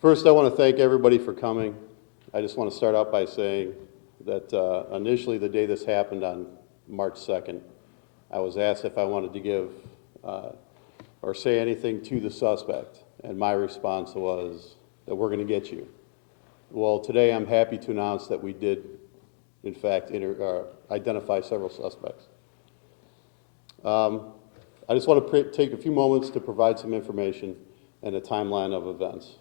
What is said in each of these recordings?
First, I want to thank everybody for coming. I just want to start out by saying that initially the day this happened on March 2nd, I was asked if I wanted to give or say anything to the suspect, and my response was that we're going to get you. Well, today I'm happy to announce that we did, in fact, identify several suspects. I just want to take a few moments to provide some information and a timeline of events.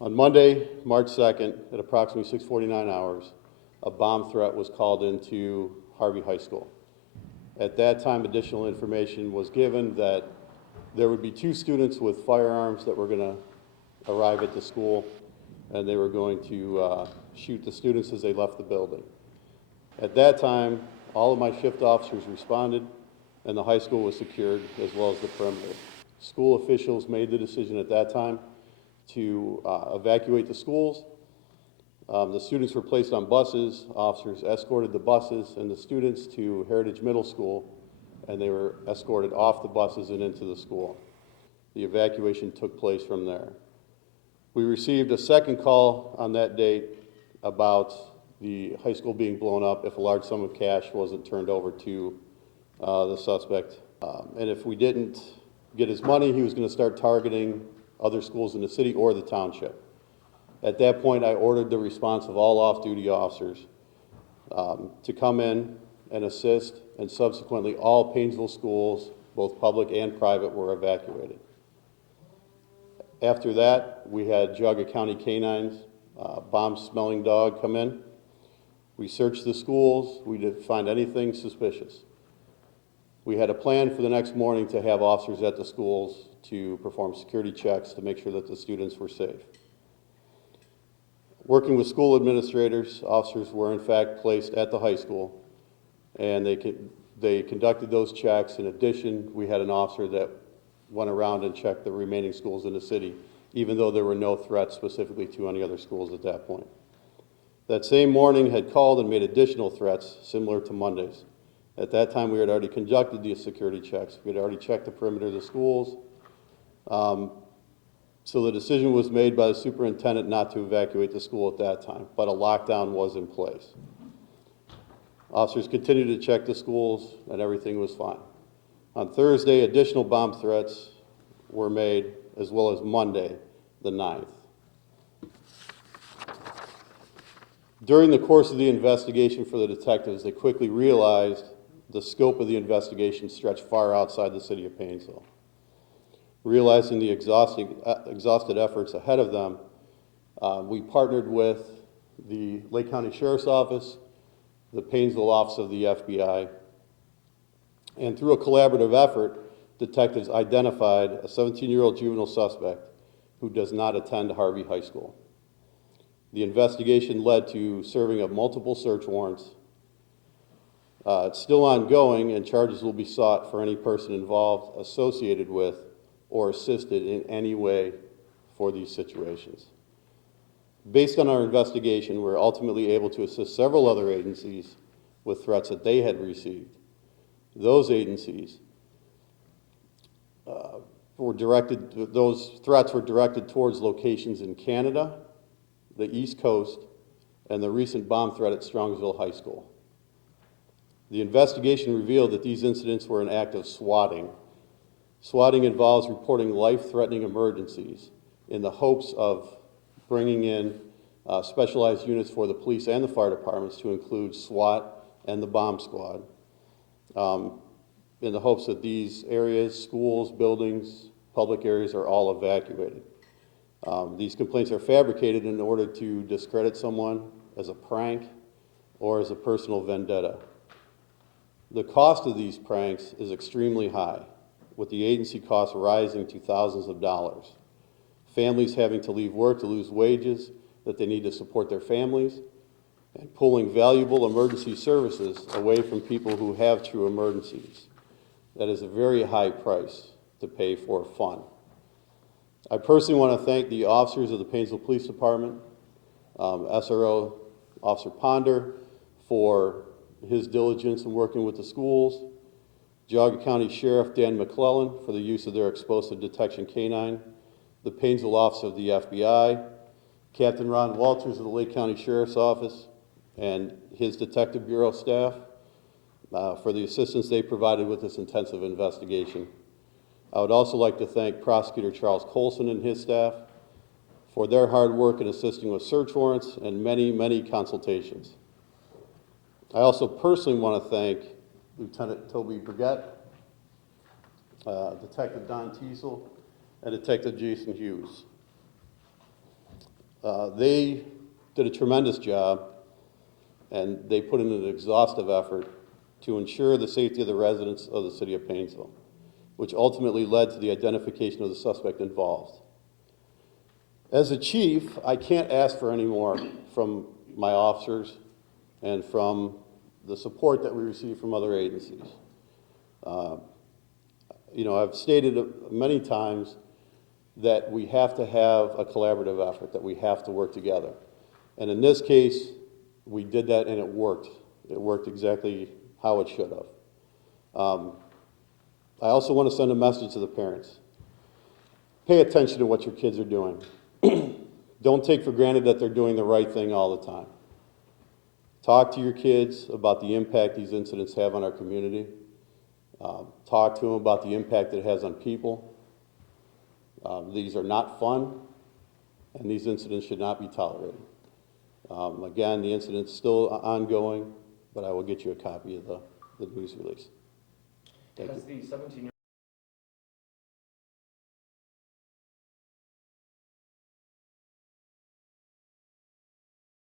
On Monday, March 2nd, at approximately 6:49 hours, a bomb threat was called into Harvey High School. At that time, additional information was given that there would be 2 students with firearms that were going to arrive at the school, and they were going to shoot the students as they left the building. At that time, all of my shift officers responded, and the high school was secured, as well as the perimeter. School officials made the decision at that time to evacuate the schools. The students were placed on buses. Officers escorted the buses and the students to Heritage Middle School, and they were escorted off the buses and into the school. The evacuation took place from there. We received a second call on that date about the high school being blown up if a large sum of cash wasn't turned over to the suspect. And if we didn't get his money, he was going to start targeting other schools in the city or the township. At that point, I ordered the response of all off-duty officers to come in and assist, and subsequently all Painesville schools, both public and private, were evacuated. After that, we had Geauga County canines, bomb-smelling dog come in. We searched the schools. We didn't find anything suspicious. We had a plan for the next morning to have officers at the schools to perform security checks to make sure that the students were safe. Working with school administrators, officers were in fact placed at the high school, and they conducted those checks. In addition, we had an officer that went around and checked the remaining schools in the city, even though there were no threats specifically to any other schools at that point. That same morning had called and made additional threats similar to Monday's. At that time, we had already conducted the security checks. We had already checked the perimeter of the schools. So the decision was made by the superintendent not to evacuate the school at that time, but a lockdown was in place. Officers continued to check the schools, and everything was fine. On Thursday, additional bomb threats were made, as well as Monday, the 9th. During the course of the investigation for the detectives, they quickly realized the scope of the investigation stretched far outside the city of Painesville. Realizing the exhausted efforts ahead of them, we partnered with the Lake County Sheriff's Office, the Painesville Office of the FBI, and through a collaborative effort, detectives identified a 17-year-old juvenile suspect who does not attend Harvey High School. The investigation led to serving of multiple search warrants. It's still ongoing, and charges will be sought for any person involved, associated with, or assisted in any way for these situations. Based on our investigation, we're ultimately able to assist several other agencies with threats that they had received. Those agencies those threats were directed towards locations in Canada, the East Coast, and the recent bomb threat at Strongsville High School. The investigation revealed that these incidents were an act of swatting. Swatting involves reporting life-threatening emergencies in the hopes of bringing in specialized units for the police and the fire departments, to include SWAT and the bomb squad, in the hopes that these areas, schools, buildings, public areas, are all evacuated. These complaints are fabricated in order to discredit someone as a prank or as a personal vendetta. The cost of these pranks is extremely high, with the agency costs rising to thousands of dollars. Families having to leave work to lose wages that they need to support their families, and pulling valuable emergency services away from people who have true emergencies. That is a very high price to pay for fun. I personally want to thank the officers of the Painesville Police Department, SRO Officer Ponder for his diligence in working with the schools, Geauga County Sheriff Dan McClellan for the use of their explosive detection canine, the Painesville office of the FBI, Captain Ron Walters of the Lake County Sheriff's Office, and his Detective Bureau staff for the assistance they provided with this intensive investigation. I would also like to thank Prosecutor Charles Colson and his staff for their hard work in assisting with search warrants and many, many consultations. I also personally want to thank Lieutenant Toby Brigette, Detective Don Teasel, and Detective Jason Hughes. They did a tremendous job, and they put in an exhaustive effort to ensure the safety of the residents of the city of Painesville, which ultimately led to the identification of the suspect involved. As a chief, I can't ask for any more from my officers and from the support that we receive from other agencies. You know, I've stated many times that we have to have a collaborative effort, that we have to work together. And in this case, we did that and it worked. It worked exactly how it should have. I also want to send a message to the parents. Pay attention to what your kids are doing. Don't take for granted that they're doing the right thing all the time. Talk to your kids about the impact these incidents have on our community. Talk to them about the impact it has on people. These are not fun, and these incidents should not be tolerated. Again, the incident's still ongoing, but I will get you a copy of the news release. Thank you. Has the 17-year